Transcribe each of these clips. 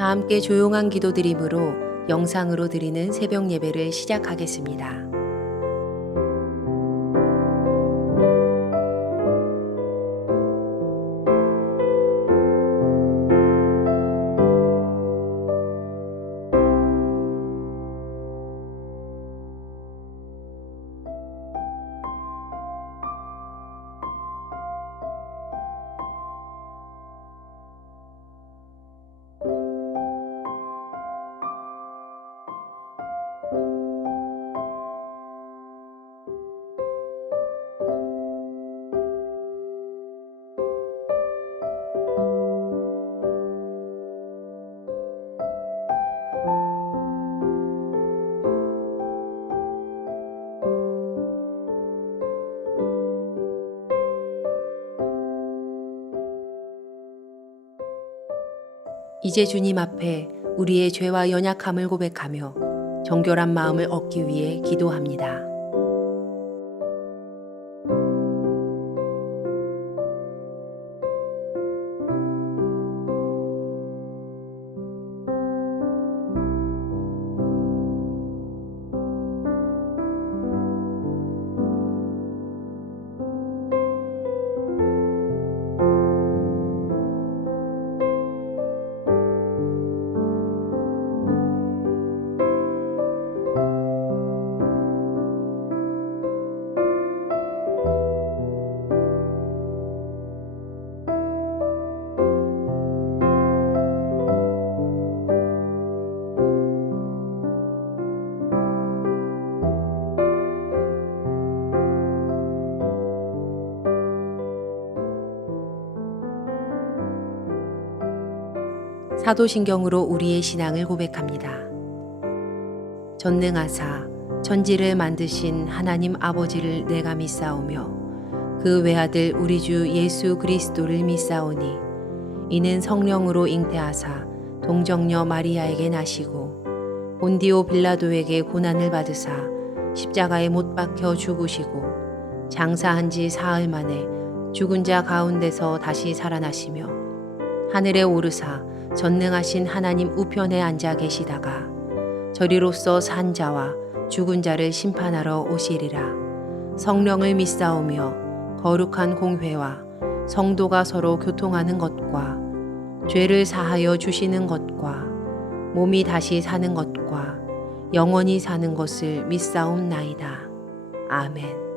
다 함께 조용한 기도드림으로 영상으로 드리는 새벽 예배를 시작하겠습니다. 이제 주님 앞에 우리의 죄와 연약함을 고백하며 정결한 마음을 얻기 위해 기도합니다. 사도신경으로 우리의 신앙을 고백합니다. 전능하사 천지를 만드신 하나님 아버지를 내가 믿사오며 그 외아들 우리 주 예수 그리스도를 믿사오니 이는 성령으로 잉태하사 동정녀 마리아에게 나시고 본디오 빌라도에게 고난을 받으사 십자가에 못 박혀 죽으시고 장사한 지 사흘 만에 죽은 자 가운데서 다시 살아나시며 하늘에 오르사 전능하신 하나님 우편에 앉아 계시다가 저리로서 산 자와 죽은 자를 심판하러 오시리라. 성령을 믿사오며 거룩한 공회와 성도가 서로 교통하는 것과 죄를 사하여 주시는 것과 몸이 다시 사는 것과 영원히 사는 것을 믿사옵나이다. 아멘.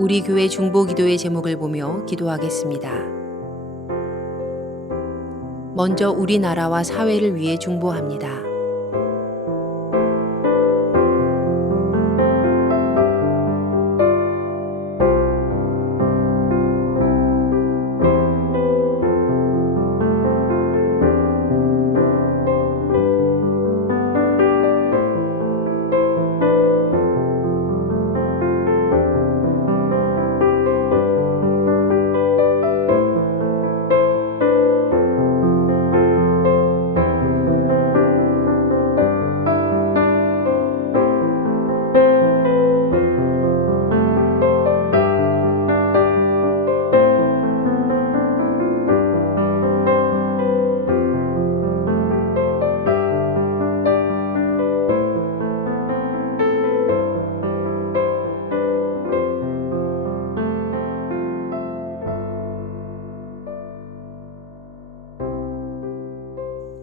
우리 교회 중보기도의 제목을 보며 기도하겠습니다. 먼저 우리나라와 사회를 위해 중보합니다.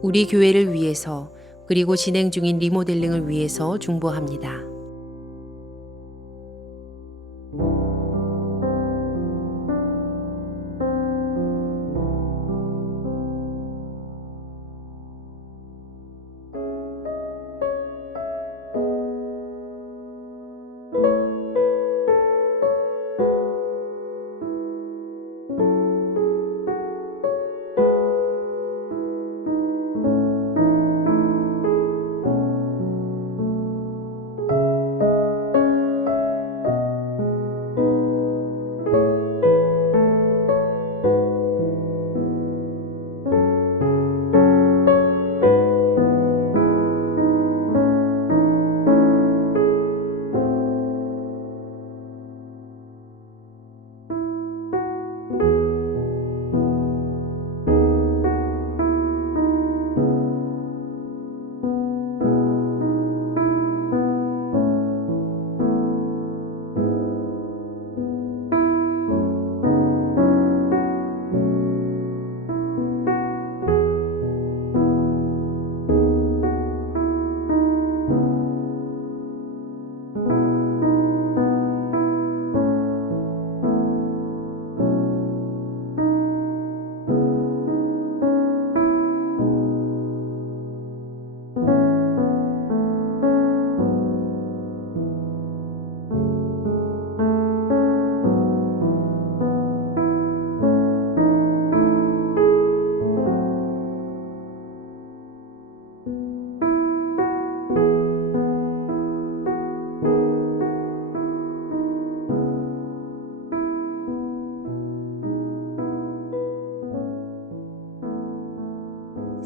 우리 교회를 위해서 그리고 진행 중인 리모델링을 위해서 중보합니다.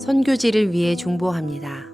선교지를 위해 중보합니다.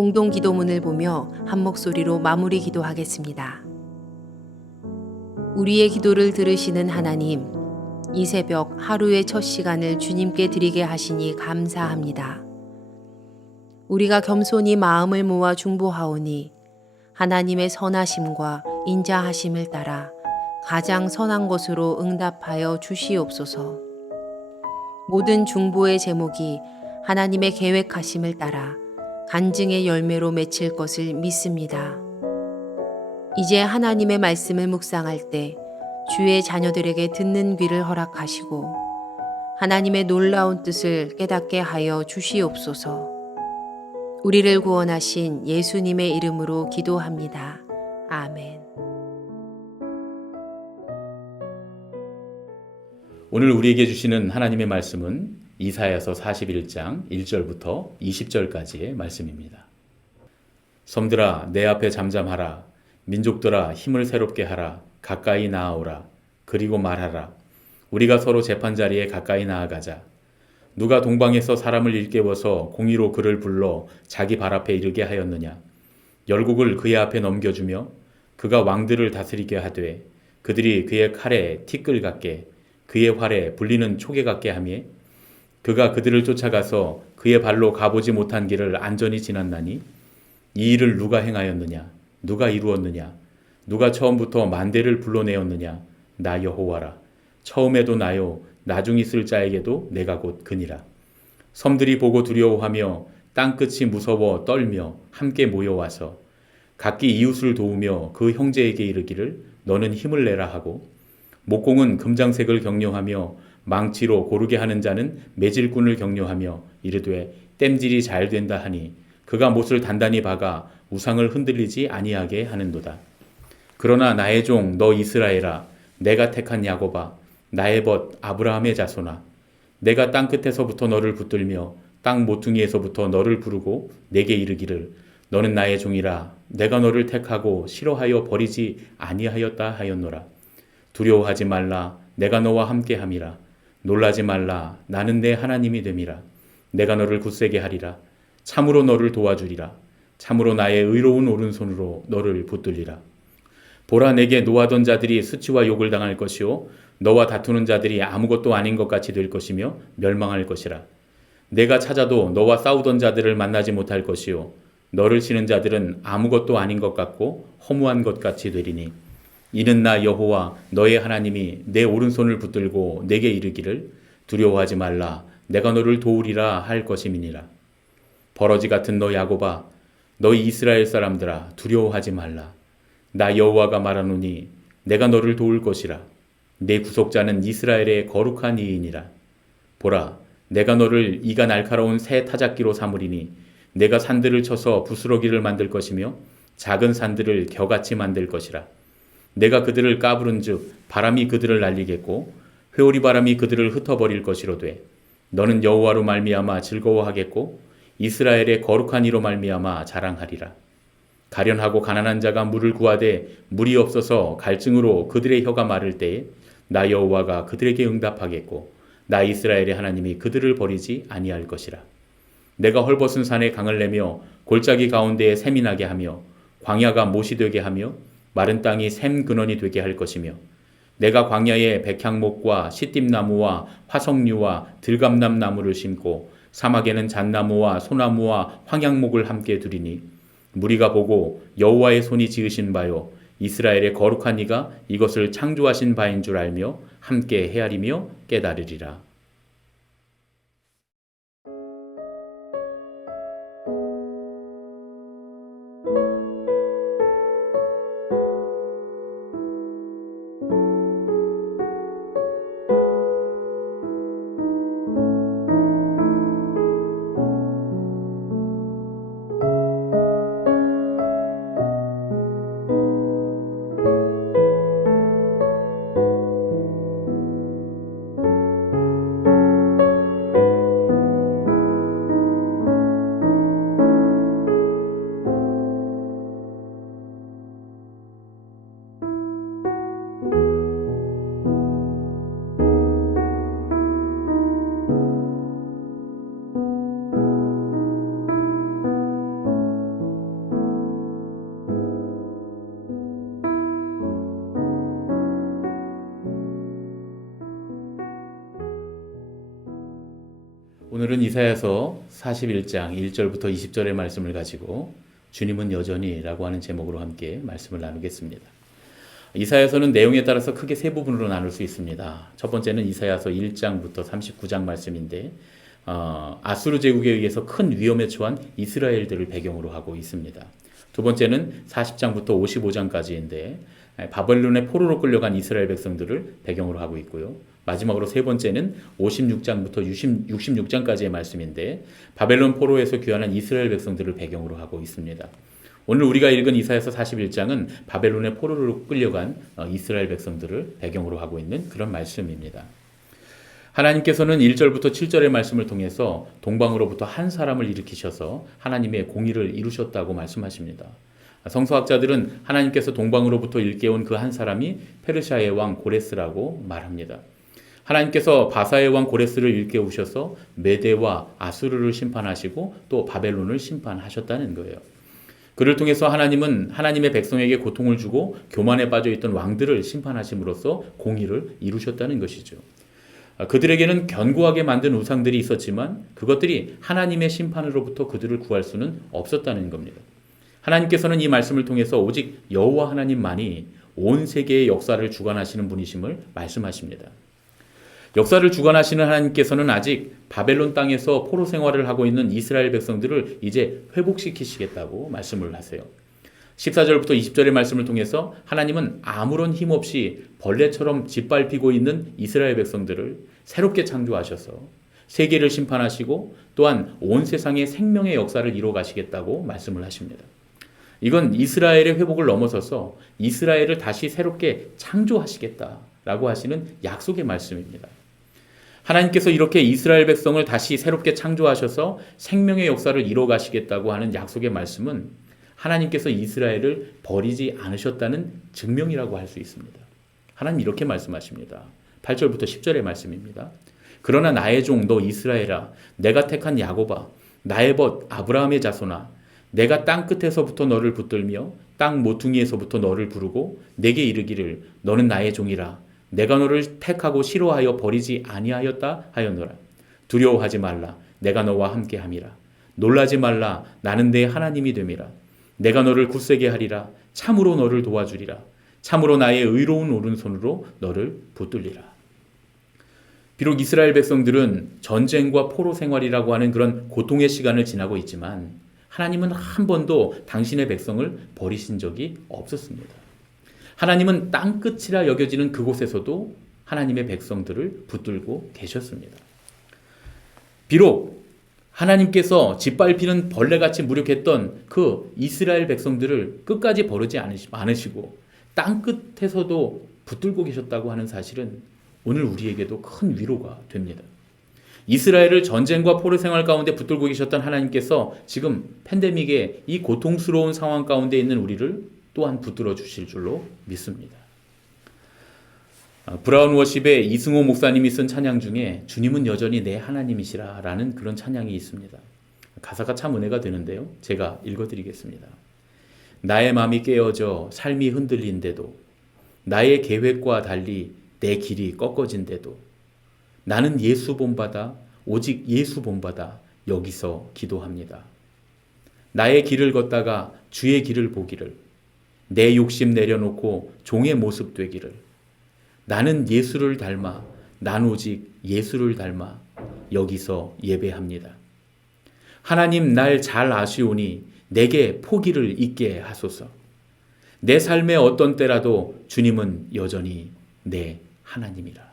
공동 기도문을 보며 한 목소리로 마무리 기도하겠습니다. 우리의 기도를 들으시는 하나님, 이 새벽 하루의 첫 시간을 주님께 드리게 하시니 감사합니다. 우리가 겸손히 마음을 모아 중보하오니 하나님의 선하심과 인자하심을 따라 가장 선한 것으로 응답하여 주시옵소서. 모든 중보의 제목이 하나님의 계획하심을 따라 간증의 열매로 맺힐 것을 믿습니다. 이제 하나님의 말씀을 묵상할 때 주의 자녀들에게 듣는 귀를 허락하시고 하나님의 놀라운 뜻을 깨닫게 하여 주시옵소서. 우리를 구원하신 예수님의 이름으로 기도합니다. 아멘. 오늘 우리에게 주시는 하나님의 말씀은 이사야서 41장 1절부터 20절까지의 말씀입니다. 섬들아 내 앞에 잠잠하라. 민족들아 힘을 새롭게 하라. 가까이 나아오라. 그리고 말하라. 우리가 서로 재판자리에 가까이 나아가자. 누가 동방에서 사람을 일깨워서 공의로 그를 불러 자기 발 앞에 이르게 하였느냐. 열국을 그의 앞에 넘겨주며 그가 왕들을 다스리게 하되 그들이 그의 칼에 티끌 같게 그의 활에 불리는 초계 같게 하며 그가 그들을 쫓아가서 그의 발로 가보지 못한 길을 안전히 지났나니 이 일을 누가 행하였느냐. 누가 이루었느냐. 누가 처음부터 만대를 불러내었느냐. 나 여호와라. 처음에도 나요 나중이 쓸 자에게도 내가 곧 그니라. 섬들이 보고 두려워하며 땅끝이 무서워 떨며 함께 모여와서 각기 이웃을 도우며 그 형제에게 이르기를 너는 힘을 내라 하고 목공은 금장색을 격려하며 망치로 고르게 하는 자는 매질꾼을 격려하며 이르되 땜질이 잘 된다 하니 그가 못을 단단히 박아 우상을 흔들리지 아니하게 하는도다. 그러나 나의 종 너 이스라엘아 내가 택한 야곱아 나의 벗 아브라함의 자손아 내가 땅끝에서부터 너를 붙들며 땅 모퉁이에서부터 너를 부르고 내게 이르기를 너는 나의 종이라 내가 너를 택하고 싫어하여 버리지 아니하였다 하였노라. 두려워하지 말라 내가 너와 함께함이라. 놀라지 말라 나는 내 하나님이 됨이라. 내가 너를 굳세게 하리라. 참으로 너를 도와주리라. 참으로 나의 의로운 오른손으로 너를 붙들리라. 보라 내게 노하던 자들이 수치와 욕을 당할 것이요 너와 다투는 자들이 아무것도 아닌 것 같이 될 것이며 멸망할 것이라. 내가 찾아도 너와 싸우던 자들을 만나지 못할 것이요 너를 치는 자들은 아무것도 아닌 것 같고 허무한 것 같이 되리니 이는 나 여호와 너의 하나님이 내 오른손을 붙들고 내게 이르기를 두려워하지 말라 내가 너를 도우리라 할 것임이니라. 버러지 같은 너 야곱아 너희 이스라엘 사람들아 두려워하지 말라. 나 여호와가 말하노니 내가 너를 도울 것이라. 내 구속자는 이스라엘의 거룩한 이인이라. 보라 내가 너를 이가 날카로운 새 타작기로 삼으리니 내가 산들을 쳐서 부스러기를 만들 것이며 작은 산들을 겨같이 만들 것이라. 내가 그들을 까부른즉 바람이 그들을 날리겠고 회오리 바람이 그들을 흩어버릴 것이로되 너는 여호와로 말미암아 즐거워하겠고 이스라엘의 거룩한 이로 말미암아 자랑하리라. 가련하고 가난한 자가 물을 구하되 물이 없어서 갈증으로 그들의 혀가 마를 때에 나 여호와가 그들에게 응답하겠고 나 이스라엘의 하나님이 그들을 버리지 아니할 것이라. 내가 헐벗은 산에 강을 내며 골짜기 가운데에 샘이 나게 하며 광야가 못이 되게 하며 마른 땅이 샘 근원이 되게 할 것이며 내가 광야에 백향목과 시띠나무와 화석류와 들감남 나무를 심고 사막에는 잣나무와 소나무와 황양목을 함께 두리니 무리가 보고 여호와의 손이 지으신 바요 이스라엘의 거룩한 이가 이것을 창조하신 바인 줄 알며 함께 헤아리며 깨달으리라. 오늘은 이사야서 41장 1절부터 20절의 말씀을 가지고 주님은 여전히 라고 하는 제목으로 함께 말씀을 나누겠습니다. 이사야서는 내용에 따라서 크게 세 부분으로 나눌 수 있습니다. 첫 번째는 이사야서 1장부터 39장 말씀인데 아수르 제국에 의해서 큰 위험에 처한 이스라엘들을 배경으로 하고 있습니다. 두 번째는 40장부터 55장까지인데 바벨론의 포로로 끌려간 이스라엘 백성들을 배경으로 하고 있고요. 마지막으로 세 번째는 56장부터 66장까지의 말씀인데 바벨론 포로에서 귀환한 이스라엘 백성들을 배경으로 하고 있습니다. 오늘 우리가 읽은 이사야서 41장은 바벨론의 포로로 끌려간 이스라엘 백성들을 배경으로 하고 있는 그런 말씀입니다. 하나님께서는 1절부터 7절의 말씀을 통해서 동방으로부터 한 사람을 일으키셔서 하나님의 공의를 이루셨다고 말씀하십니다. 성서학자들은 하나님께서 동방으로부터 일깨운 그 한 사람이 페르시아의 왕 고레스라고 말합니다. 하나님께서 바사의 왕 고레스를 일깨우셔서 메대와 아수르를 심판하시고 또 바벨론을 심판하셨다는 거예요. 그를 통해서 하나님은 하나님의 백성에게 고통을 주고 교만에 빠져있던 왕들을 심판하심으로써 공의를 이루셨다는 것이죠. 그들에게는 견고하게 만든 우상들이 있었지만 그것들이 하나님의 심판으로부터 그들을 구할 수는 없었다는 겁니다. 하나님께서는 이 말씀을 통해서 오직 여호와 하나님만이 온 세계의 역사를 주관하시는 분이심을 말씀하십니다. 역사를 주관하시는 하나님께서는 아직 바벨론 땅에서 포로 생활을 하고 있는 이스라엘 백성들을 이제 회복시키시겠다고 말씀을 하세요. 14절부터 20절의 말씀을 통해서 하나님은 아무런 힘 없이 벌레처럼 짓밟히고 있는 이스라엘 백성들을 새롭게 창조하셔서 세계를 심판하시고 또한 온 세상의 생명의 역사를 이루어 가시겠다고 말씀을 하십니다. 이건 이스라엘의 회복을 넘어서서 이스라엘을 다시 새롭게 창조하시겠다라고 하시는 약속의 말씀입니다. 하나님께서 이렇게 이스라엘 백성을 다시 새롭게 창조하셔서 생명의 역사를 이루어 가시겠다고 하는 약속의 말씀은 하나님께서 이스라엘을 버리지 않으셨다는 증명이라고 할 수 있습니다. 하나님 이렇게 말씀하십니다. 8절부터 10절의 말씀입니다. 그러나 나의 종 너 이스라엘아, 내가 택한 야곱아, 나의 벗 아브라함의 자손아, 내가 땅 끝에서부터 너를 붙들며 땅 모퉁이에서부터 너를 부르고 내게 이르기를 너는 나의 종이라. 내가 너를 택하고 싫어하여 버리지 아니하였다 하였노라. 두려워하지 말라. 내가 너와 함께함이라. 놀라지 말라. 나는 내 하나님이 됨이라. 내가 너를 굳세게 하리라. 참으로 너를 도와주리라. 참으로 나의 의로운 오른손으로 너를 붙들리라. 비록 이스라엘 백성들은 전쟁과 포로 생활이라고 하는 그런 고통의 시간을 지나고 있지만 하나님은 한 번도 당신의 백성을 버리신 적이 없었습니다. 하나님은 땅끝이라 여겨지는 그곳에서도 하나님의 백성들을 붙들고 계셨습니다. 비록 하나님께서 짓밟히는 벌레같이 무력했던 그 이스라엘 백성들을 끝까지 버리지 않으시고 땅끝에서도 붙들고 계셨다고 하는 사실은 오늘 우리에게도 큰 위로가 됩니다. 이스라엘을 전쟁과 포로 생활 가운데 붙들고 계셨던 하나님께서 지금 팬데믹의 이 고통스러운 상황 가운데 있는 우리를 또한 붙들어 주실 줄로 믿습니다. 브라운 워십의 이승호 목사님이 쓴 찬양 중에 주님은 여전히 내 하나님이시라 라는 그런 찬양이 있습니다. 가사가 참 은혜가 되는데요. 제가 읽어드리겠습니다. 나의 마음이 깨어져 삶이 흔들린데도 나의 계획과 달리 내 길이 꺾어진데도 나는 예수 본받아 오직 예수 본받아 여기서 기도합니다. 나의 길을 걷다가 주의 길을 보기를 내 욕심 내려놓고 종의 모습 되기를 나는 예수를 닮아 난 오직 예수를 닮아 여기서 예배합니다. 하나님 날 잘 아시오니 내게 포기를 잊게 하소서. 내 삶의 어떤 때라도 주님은 여전히 내 하나님이라.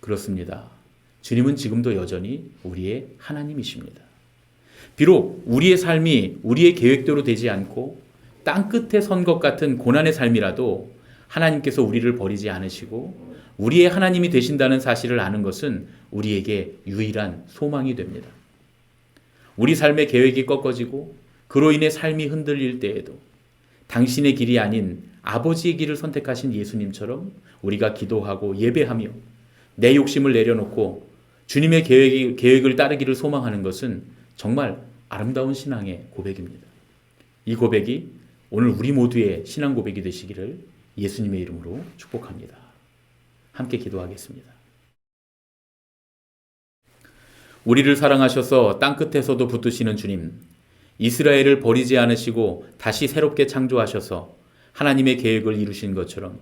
그렇습니다. 주님은 지금도 여전히 우리의 하나님이십니다. 비록 우리의 삶이 우리의 계획대로 되지 않고 땅끝에 선 것 같은 고난의 삶이라도 하나님께서 우리를 버리지 않으시고 우리의 하나님이 되신다는 사실을 아는 것은 우리에게 유일한 소망이 됩니다. 우리 삶의 계획이 꺾어지고 그로 인해 삶이 흔들릴 때에도 당신의 길이 아닌 아버지의 길을 선택하신 예수님처럼 우리가 기도하고 예배하며 내 욕심을 내려놓고 주님의 계획을 따르기를 소망하는 것은 정말 아름다운 신앙의 고백입니다. 이 고백이 오늘 우리 모두의 신앙 고백이 되시기를 예수님의 이름으로 축복합니다. 함께 기도하겠습니다. 우리를 사랑하셔서 땅끝에서도 붙드시는 주님, 이스라엘을 버리지 않으시고 다시 새롭게 창조하셔서 하나님의 계획을 이루신 것처럼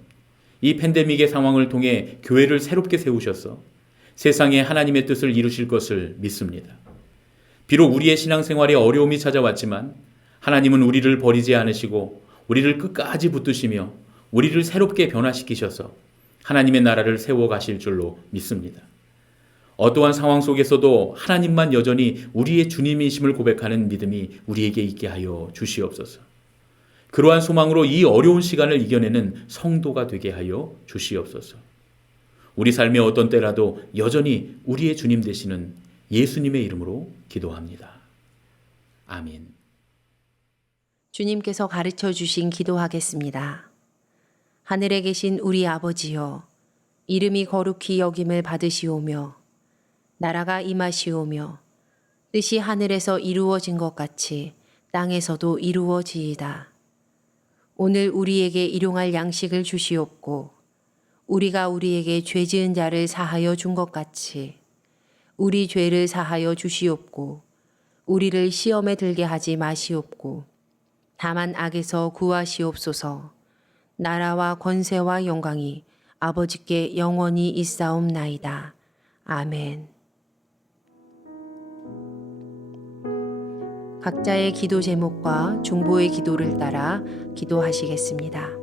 이 팬데믹의 상황을 통해 교회를 새롭게 세우셔서 세상에 하나님의 뜻을 이루실 것을 믿습니다. 비록 우리의 신앙생활에 어려움이 찾아왔지만 하나님은 우리를 버리지 않으시고 우리를 끝까지 붙드시며 우리를 새롭게 변화시키셔서 하나님의 나라를 세워가실 줄로 믿습니다. 어떠한 상황 속에서도 하나님만 여전히 우리의 주님이심을 고백하는 믿음이 우리에게 있게 하여 주시옵소서. 그러한 소망으로 이 어려운 시간을 이겨내는 성도가 되게 하여 주시옵소서. 우리 삶의 어떤 때라도 여전히 우리의 주님 되시는 예수님의 이름으로 기도합니다. 아멘. 주님께서 가르쳐 주신 기도하겠습니다. 하늘에 계신 우리 아버지여, 이름이 거룩히 여김을 받으시오며, 나라가 임하시오며, 뜻이 하늘에서 이루어진 것 같이 땅에서도 이루어지이다. 오늘 우리에게 일용할 양식을 주시옵고, 우리가 우리에게 죄 지은 자를 사하여 준 것 같이 우리 죄를 사하여 주시옵고, 우리를 시험에 들게 하지 마시옵고, 다만 악에서 구하시옵소서. 나라와 권세와 영광이 아버지께 영원히 있사옵나이다. 아멘. 각자의 기도 제목과 중보의 기도를 따라 기도하시겠습니다.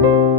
아멘.